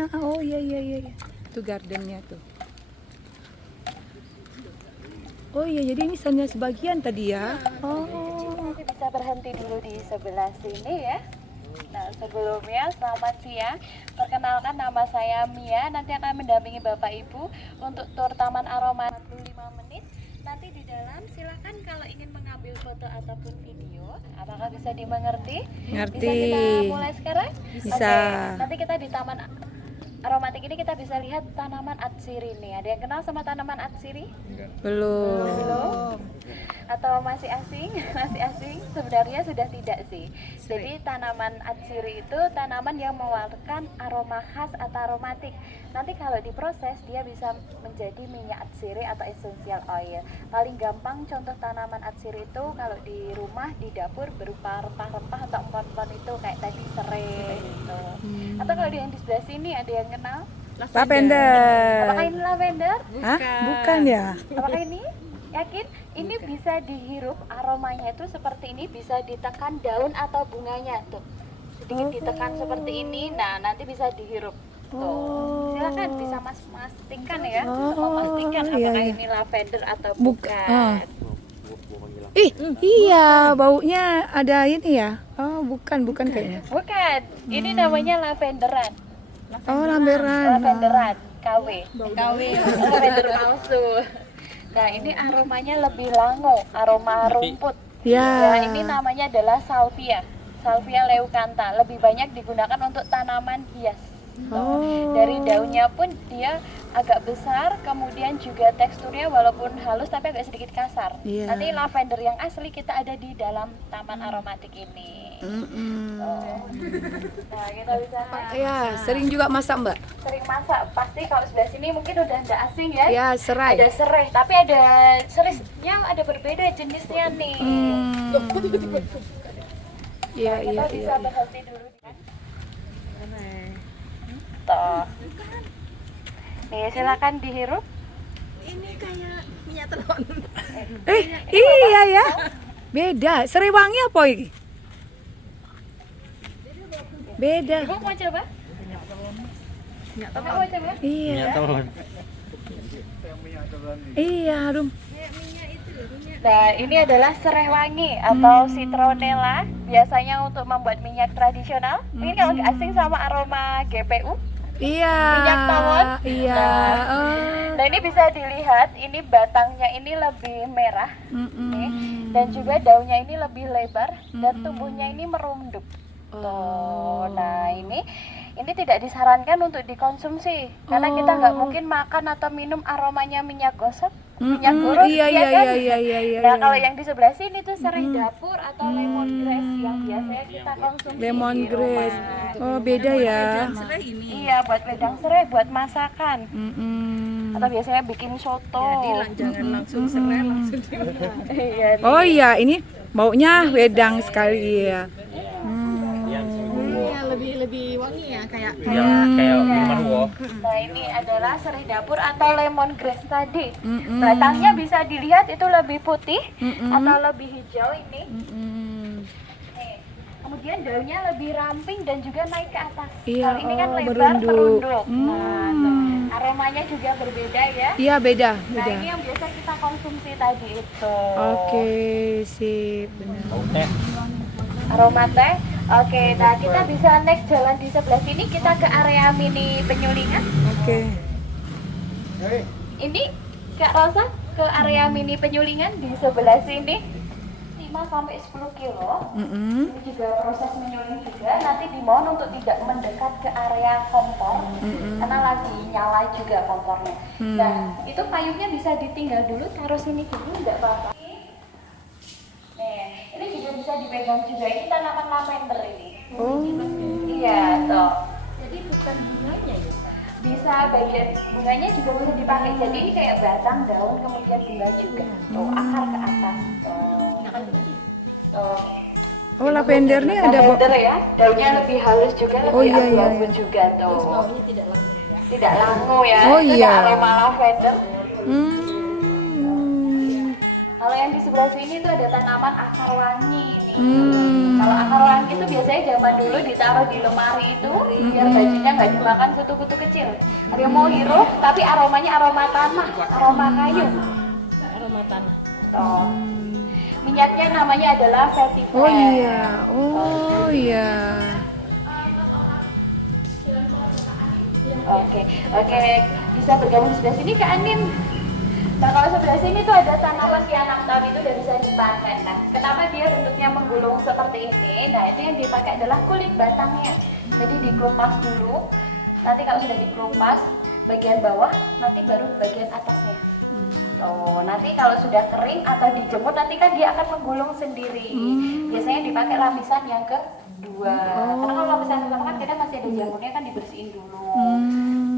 gardennya. Oh iya. Itu gardennya tuh. Oh iya, jadi ini hanya sebagian tadi ya. Oh. Nanti bisa berhenti dulu di sebelah sini ya. Nah, sebelumnya selamat siang. Perkenalkan, nama saya Mia. Nanti akan mendampingi Bapak Ibu untuk tur Taman Aroma 45 menit. Nanti di dalam silakan kalau ingin mengambil foto ataupun video. Apakah bisa dimengerti? Ngerti. Bisa kita mulai sekarang? Bisa. Oke, nanti kita di Taman Aromatik ini kita bisa lihat tanaman atsiri nih. Ada yang kenal sama tanaman atsiri? Belum. Atau masih asing? Masih asing? Sebenarnya sudah tidak sih. Jadi tanaman atsiri itu tanaman yang mengeluarkan aroma khas atau aromatik. Nanti kalau diproses dia bisa menjadi minyak atsiri atau essential oil. Paling gampang contoh tanaman atsiri itu kalau di rumah, di dapur berupa rempah-rempah atau empon-empon itu kayak tadi serai gitu. Atau kalau yang di sebelah sini ada yang kenal? Lavender. Apakah ini lavender? Hah? Bukan ya? Apakah ini? Yakin? Ini bisa dihirup, aromanya itu seperti ini, bisa ditekan daun atau bunganya tuh. Sedikit ditekan seperti ini, nah nanti bisa dihirup. Tuh. Silakan bisa memastikan ya, memastikan apakah ini lavender atau bukan. Iya, baunya ada ini ya. Oh, bukan kayaknya. Bukan. Ini namanya lavenderan. Oh, lamberan. Lavenderan, KW. Lavender palsu. Nah, ini aromanya lebih langu, aroma rumput. Ya. Ya, ini namanya adalah salvia. Salvia leucantha. Lebih banyak digunakan untuk tanaman hias. Oh. Dari daunnya pun dia agak besar, kemudian juga teksturnya walaupun halus tapi agak sedikit kasar. Iya. Nanti lavender yang asli kita ada di dalam taman aromatik ini. Nah, kita bisa Ya, sering juga masak, Mbak. sering masak. Pasti kalau sebelah sini mungkin udah nggak asing ya. Ya, serai. Ada serai, tapi ada serisnya ada berbeda jenisnya nih. Iya, Nah, kita bisa berhenti dulu. Tuh. Nih, silakan dihirup. Iya ya. Beda. Serai wangi apa ini? Beda. Ibu mau coba? Bapak mau coba? Iya. Iya, aduh. Nah, ini adalah serai wangi atau citronella. Biasanya untuk membuat minyak tradisional. Mungkin kalau nggak asing sama aroma GPU, Iya. minyak tawon. Iya. Nah, ini bisa dilihat, ini batangnya ini lebih merah, nih, dan juga daunnya ini lebih lebar dan tumbuhnya ini merunduk. Tuh, nah ini tidak disarankan untuk dikonsumsi karena kita nggak mungkin makan atau minum aromanya minyak gosok, minyak urut, Iya. Nah, kalau yang di sebelah sini tuh serai dapur atau lemongrass yang biasanya kita konsumsi di Lemongrass. rumah. Oh, beda ya. Iya, buat wedang serai, buat masakan. Atau biasanya bikin soto. Jadi jangan langsung serai, langsung Iya, nih. Oh iya, ini baunya wedang sekali ya. lebih wangi ya, kayak minuman wo. Nah, ini adalah serai dapur atau lemongrass tadi. Batangnya bisa dilihat itu lebih putih atau lebih hijau ini. Nih. Kemudian daunnya lebih ramping dan juga naik ke atas. Iya, Kalau ini kan oh, lebar merunduk. merunduk. Nah, tuh. Aromanya juga berbeda ya. Iya, beda. Nah, ini yang biasa kita konsumsi tadi itu. Oke, sip. Bener. Aroma teh. Oke, nah kita bisa next jalan di sebelah sini, kita ke area mini penyulingan. Oke. Ini Kak Rosa ke area mini penyulingan di sebelah sini 5 sampai 10 kilo. Ini juga proses menyuling juga. Nanti dimohon untuk tidak mendekat ke area kompor karena lagi nyala juga kompornya. Nah, itu payungnya bisa ditinggal dulu, taruh sini dulu, nggak apa-apa. Nih, ini juga bisa dipegang juga. Ini tanaman lavender ini. Iya, toh. Jadi bukan bunganya. Bisa bagian bunganya juga boleh dipakai. Jadi ini kayak batang, daun, kemudian bunga juga. Tuh, akar ke atas. Tuh. Oh, lavender nih ada Lavender ya. Daunnya lebih halus juga, lebih iya, iya. abu-abu juga tuh. Tidak laku ya. Oh, Itu iya. ada aroma lavender. Hmm. Kalau yang di sebelah sini itu ada tanaman akar wangi ini. Kalau akar wangi itu biasanya zaman dulu ditaruh di lemari itu biar bajunya nggak dimakan kutu-kutu kecil. Ada mau hirup tapi aromanya aroma tanah, aroma kayu. Aroma tanah. Oh. Minyaknya namanya adalah vetiver. Oh iya. Oh iya. Oke, bisa bergabung sebelah sini Kak Anin. Nah kalau sebelah sini tuh ada tanaman yang 6 tahun itu udah bisa dipanen. Nah kenapa dia bentuknya menggulung seperti ini? Nah ini yang dipakai adalah kulit batangnya. Jadi dikelupas dulu. Nanti kalau sudah dikelupas bagian bawah, nanti baru bagian atasnya. Oh, nanti kalau sudah kering atau dijemur nanti kan dia akan menggulung sendiri. Biasanya dipakai lapisan yang kedua. Karena kalau lapisan pertama kan kita masih ada jamurnya kan dibersihin dulu.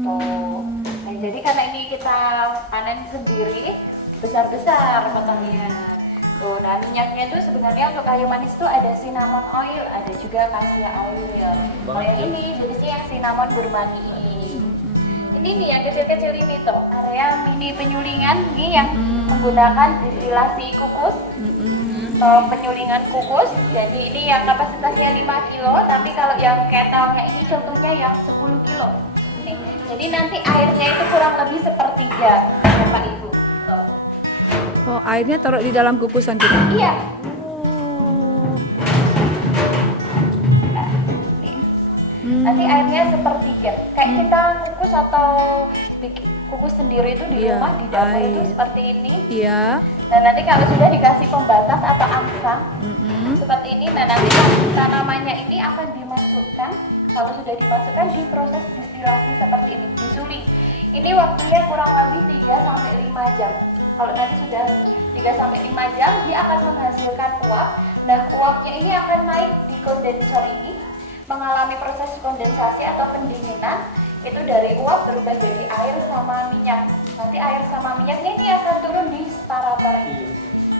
Tuh. Nah, jadi karena ini kita panen sendiri, besar-besar potongnya. Tuh, nah minyaknya tuh sebenarnya untuk kayu manis tuh ada cinnamon oil, ada juga cassia oil. Kalau yang ini jenisnya yang cinnamon burmani. Ini nih yang kecil-kecil ini tuh, area mini penyulingan ini yang menggunakan destilasi kukus. Penyulingan kukus, jadi ini yang kapasitasnya 5 kilo, tapi kalau yang ketelnya ini contohnya yang 10 kilo. Nih, jadi nanti airnya itu kurang lebih sepertiga Bapak Ibu. Oh, airnya taruh di dalam kukusan kita. Iya. Nanti airnya sepertiga, kayak kita kukus atau bikin kukus sendiri itu di rumah di dapur itu seperti ini. Iya. Dan nanti kalau sudah dikasih pembatas atau angsa seperti ini, nah nanti tanamannya ini akan dimasukkan. Kalau sudah dimasukkan di proses destilasi seperti ini, disuling. Ini waktunya kurang lebih 3 sampai 5 jam. Kalau nanti sudah 3 sampai 5 jam, dia akan menghasilkan uap. Nah, uapnya ini akan naik di kondensor ini, mengalami proses kondensasi atau pendinginan. Itu dari uap berubah jadi air sama minyak. Nanti air sama minyaknya ini akan turun di separator.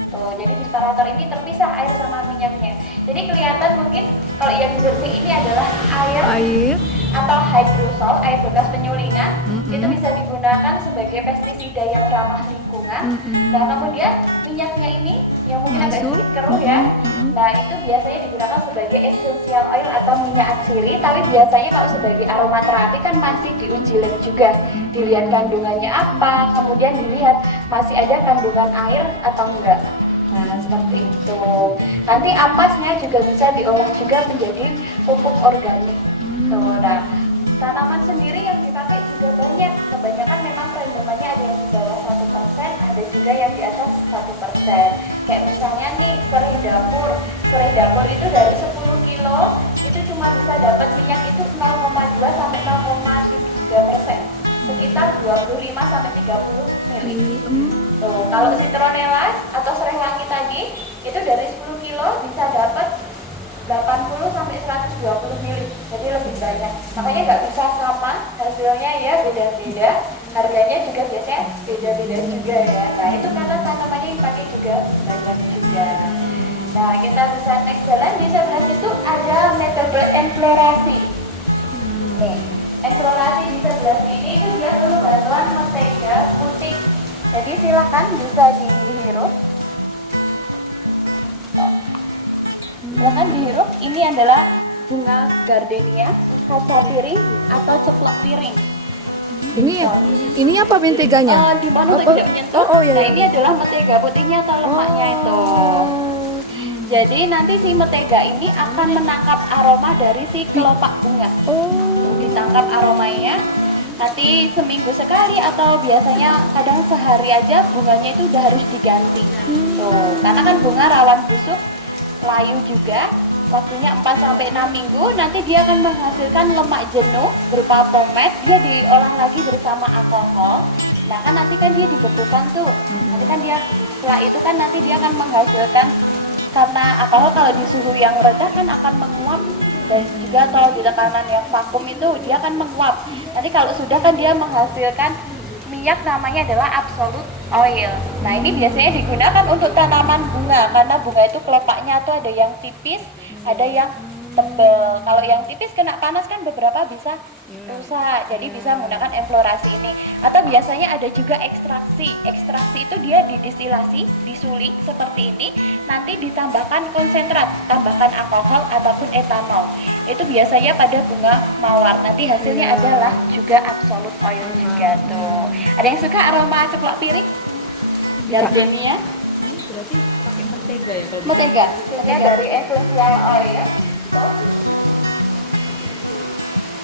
Tuh, jadi di separator ini terpisah air sama minyaknya. Jadi kelihatan mungkin kalau yang jernih ini adalah air atau hydrosol, air bekas penyulingan. Itu bisa digunakan sebagai pestisida yang ramah lingkungan. Nah, kemudian minyaknya ini yang mungkin agak sedikit keruh ya. Nah, itu biasanya digunakan sebagai essential oil atau minyak atsiri, tapi biasanya kalau sebagai aromaterapi kan masih diuji lab juga, dilihat kandungannya apa, kemudian dilihat masih ada kandungan air atau enggak. Nah, seperti itu. Nanti ampasnya juga bisa diolah juga menjadi pupuk organik. Tuh, nah, tanaman sendiri yang dipakai juga banyak. Kebanyakan memang peredarannya ada yang di bawah 1%, ada juga yang di atas 1%. Kayak misalnya nih, serai dapur itu dari 10 kilo itu cuma bisa dapat minyak itu 0,2 sampai 0,3%, sekitar 25 sampai 30 ml. Tuh, kalau citronella atau serai wangi tadi itu dari 10 kilo bisa dapat 80 sampai 120 ml, jadi lebih banyak. Makanya nggak bisa sama hasilnya ya, beda-beda. Harganya juga biasanya beda-beda juga ya. Nah itu karena tanamannya yang pakai juga banyak juga. Nah kita bisa next jalan, bisa belas itu ada metode enflorasi. Nih, enflorasi di sebelah ini dia perlu bantuan mentega putih. Jadi silahkan bisa dihirup. Silahkan dihirup. Ini adalah bunga gardenia, kaca piring atau ceplok piring. Ini apa menteganya? Di bawah tidak menyentuh. Iya. Nah ini adalah mentega putihnya atau lemaknya itu. Jadi nanti si mentega ini akan menangkap aroma dari si kelopak bunga. Ditangkap aromanya. Nanti seminggu sekali atau biasanya kadang sehari aja bunganya itu udah harus diganti. Tuh, karena kan bunga rawan busuk, layu juga. Waktunya 4 sampai 6 minggu, nanti dia akan menghasilkan lemak jenuh berupa pomet, dia diolah lagi bersama alkohol. Nah kan nanti kan dia dibekukan tuh. Nanti kan dia setelah itu kan nanti dia akan menghasilkan, karena alkohol kalau di suhu yang rendah kan akan menguap, dan juga kalau di tekanan yang vakum itu dia akan menguap. Nanti kalau sudah kan dia menghasilkan minyak, namanya adalah absolute oil. Nah ini biasanya digunakan untuk tanaman bunga, karena bunga itu kelopaknya tuh ada yang tipis, ada yang tebal. Kalau yang tipis kena panas kan beberapa bisa rusak, jadi bisa menggunakan enflorasi ini. Atau biasanya ada juga ekstraksi. Ekstraksi itu dia didestilasi, disuling seperti ini, nanti ditambahkan konsentrat, tambahkan alkohol ataupun etanol. biasanya pada bunga mawar. Nanti hasilnya adalah juga absolute oil juga tuh. Ada yang suka aroma ceplok piring? Gardenia? Berarti pakai mentega ya kalau Mentega. Ini dari essential oil. Tuh.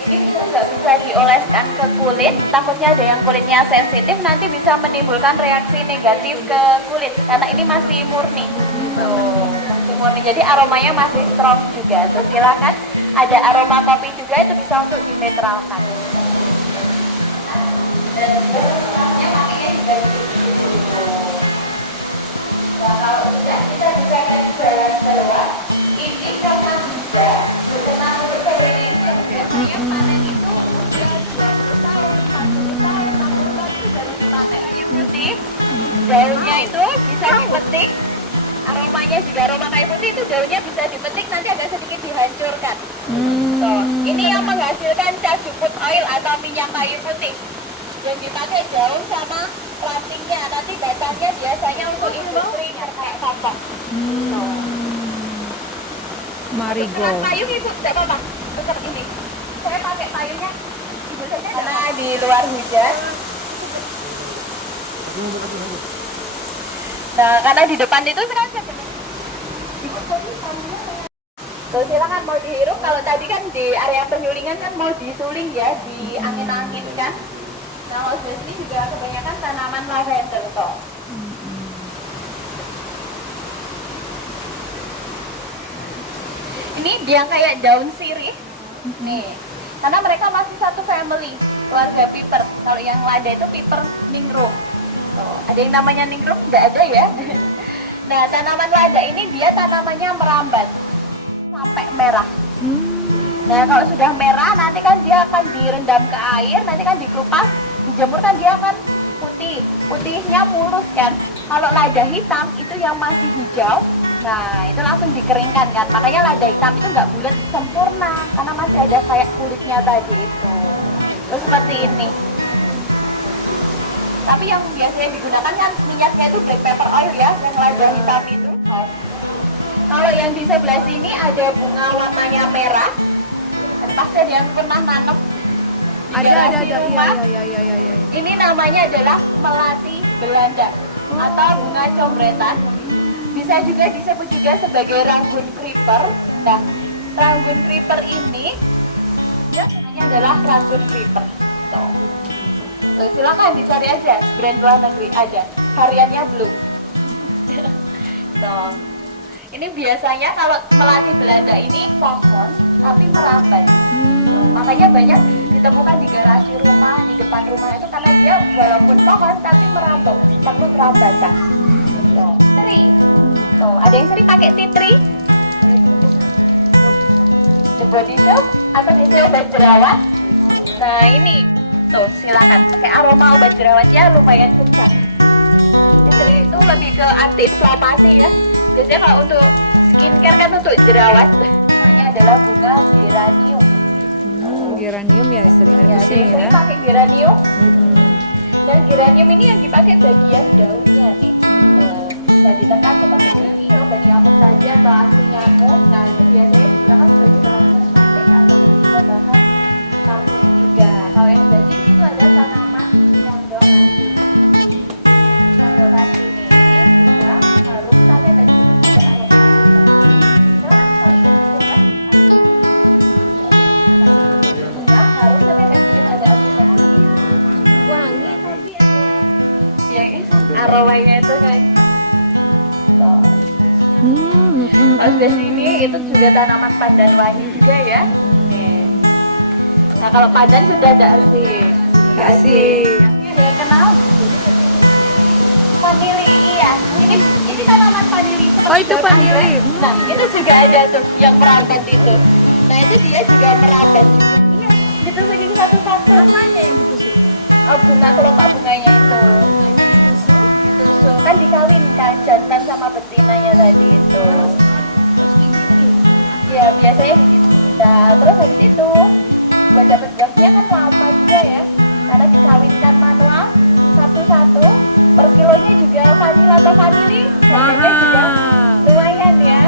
Ini juga bisa dioleskan ke kulit. Takutnya ada yang kulitnya sensitif, nanti bisa menimbulkan reaksi negatif ke kulit karena ini masih murni. Masih murni. Jadi aromanya masih strong juga. Terus silakan ada aroma kopi juga, itu bisa untuk dinetralkan. Dan terus yang pakainya juga nah, kalau tidak kita bisa bergerak ini karena sudah terkena biasanya panen itu usia 20 tahun, 40 tahun, 60 tahun itu baru dipanen. Ini putih, daunnya itu bisa dipetik, aromanya juga aroma kayu putih itu daunnya bisa dipetik, nanti agak sedikit dihancurkan. Ini yang menghasilkan cajuput oil atau minyak kayu putih yang dipakai daun sama rantingnya, nanti batangnya biasanya untuk industri kayak sampah. Tukeran Marigold. payung ibu, tidak apa-apa. Tuker ini. Saya pakai payungnya. Ibu saja karena di luar hujan. Nah, karena di depan itu sekarang Tuh, silakan mau dihirup. Kalau tadi kan di area penyulingan kan mau disuling ya, diangin-angin kan. Nah, kalau di sini juga kebanyakan tanaman lavender kok. Ini yang kayak daun sirih. Nih, karena mereka masih satu family, keluarga piper. Kalau yang lada itu piper ningrum. Ada yang namanya ningrum? Tidak ada ya. Nah, tanaman lada ini dia tanamannya merambat sampai merah. Nah, kalau sudah merah, nanti kan dia akan direndam ke air, nanti kan dikelupas, dijemur kan dia akan putih. Putihnya mulus kan. Kalau lada hitam itu yang masih hijau, nah itu langsung dikeringkan kan. Makanya lada hitam itu nggak bulat sempurna, karena masih ada kayak kulitnya tadi itu. Terus seperti ini. Tapi yang biasanya digunakan kan minyaknya itu black pepper oil ya, yang lada hitam itu. Kalau yang di sebelah sini ada bunga warnanya merah. Pasien yang pernah nanam di garasi rumah. Ini namanya adalah melati Belanda atau bunga combretan. Bisa juga disebut juga sebagai ranggun creeper. Nah, ranggun creeper ini namanya adalah ranggun creeper. Tuh, silakan dicari aja, brand luar negeri ada, variannya belum. Tuh. Ini biasanya kalau melati Belanda ini pohon tapi merambat. Makanya banyak ditemukan di garasi rumah, di depan rumah itu karena dia walaupun pohon tapi merambat, takut rambatan. Tri, tuh ada yang sering pakai tea tree, The Body Shop, atau biasanya obat jerawat. Nah ini, tuh silakan pakai aroma obat jerawatnya lumayan besar. Jadi itu lebih ke anti-inflamasi ya. Biasanya kalau untuk skincare kan untuk jerawat, ini adalah bunga geranium. Geranium biasa. Ya, dia sering pakai geranium. Dan geranium ini yang dipakai bagian daunnya. Bisa ditekan seperti ini, tadi apa saja ke anti nyamuk. Nah, itu biasanya ditekan seperti juga. Kalau yang seperti ini itu ada tanaman yang aromanya itu kan. Kalau di sini itu sudah tanaman pandan wangi juga ya. Nah kalau pandan sudah ada kasih. Ini kenal? Vanili, iya. Ini tanaman vanili. Oh, itu vanili. Nah itu juga ada tuh yang merambat itu. Nah itu dia juga merambat. Iya. Itu saking satu-satu aja. Oh bunga kelopak bunganya itu. Kan dikawinkan jantan sama betinanya tadi itu. Ya biasanya gitu. Nah terus habis itu dapat-dapatnya kan lama juga ya. Karena dikawinkan manual satu-satu. Per kilonya juga vanila atau vanili harganya juga lumayan ya.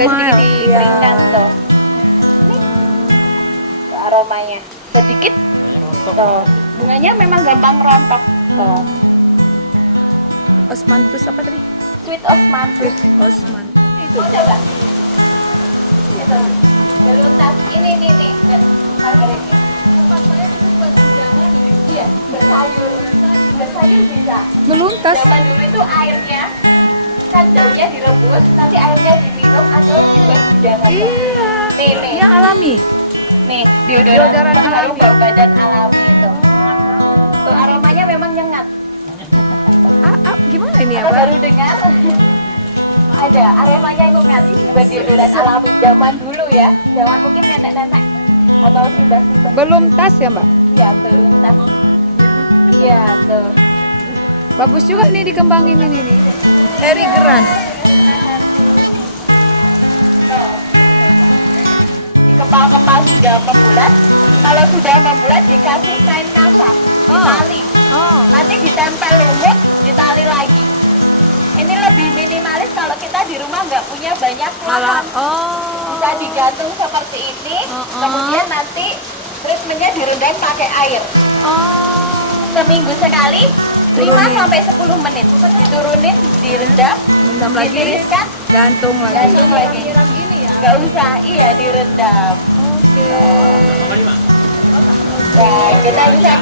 agak sedikit dikeringkan tuh. Tuh aromanya sedikit tuh. Bunganya memang gampang rontok tuh. Osman terus apa tadi? Sweet Osman. Osman. Mau coba? Itu. Gelutas. Ini nih. Agar ini. Iya, bersayur. Bersayur bisa. Meluntas. Zaman dulu itu airnya kadalnya direbus, nanti airnya diminum atau dijaga. Nih. Yang alami. Nih, deodoran pengharum bau badan alami. Tuh aromanya memang nyengat. Gimana ini ya? Kita baru dengar ada aromanya nyengat. Itu deodoran alami zaman dulu ya. Zaman mungkin nenek-nenek atau sudah Belum tas ya mbak? ya belum tahu. Iya tuh. Bagus juga nih dikembangin ini nih. Dari keran. Kepal-kepal sudah membulat. Kalau sudah membulat dikasih kain kasa, ditali. Nanti ditempel lembek, ditali lagi. Ini lebih minimalis kalau kita di rumah nggak punya banyak lahan. Bisa digantung seperti ini. Kemudian nanti treatmentnya direndam pakai air. Seminggu sekali 5-10 menit. Turunin, direndam, ditiriskan, Gantung lagi. gantung lagi. Nggak usah, iya direndam. Nah, kita bisa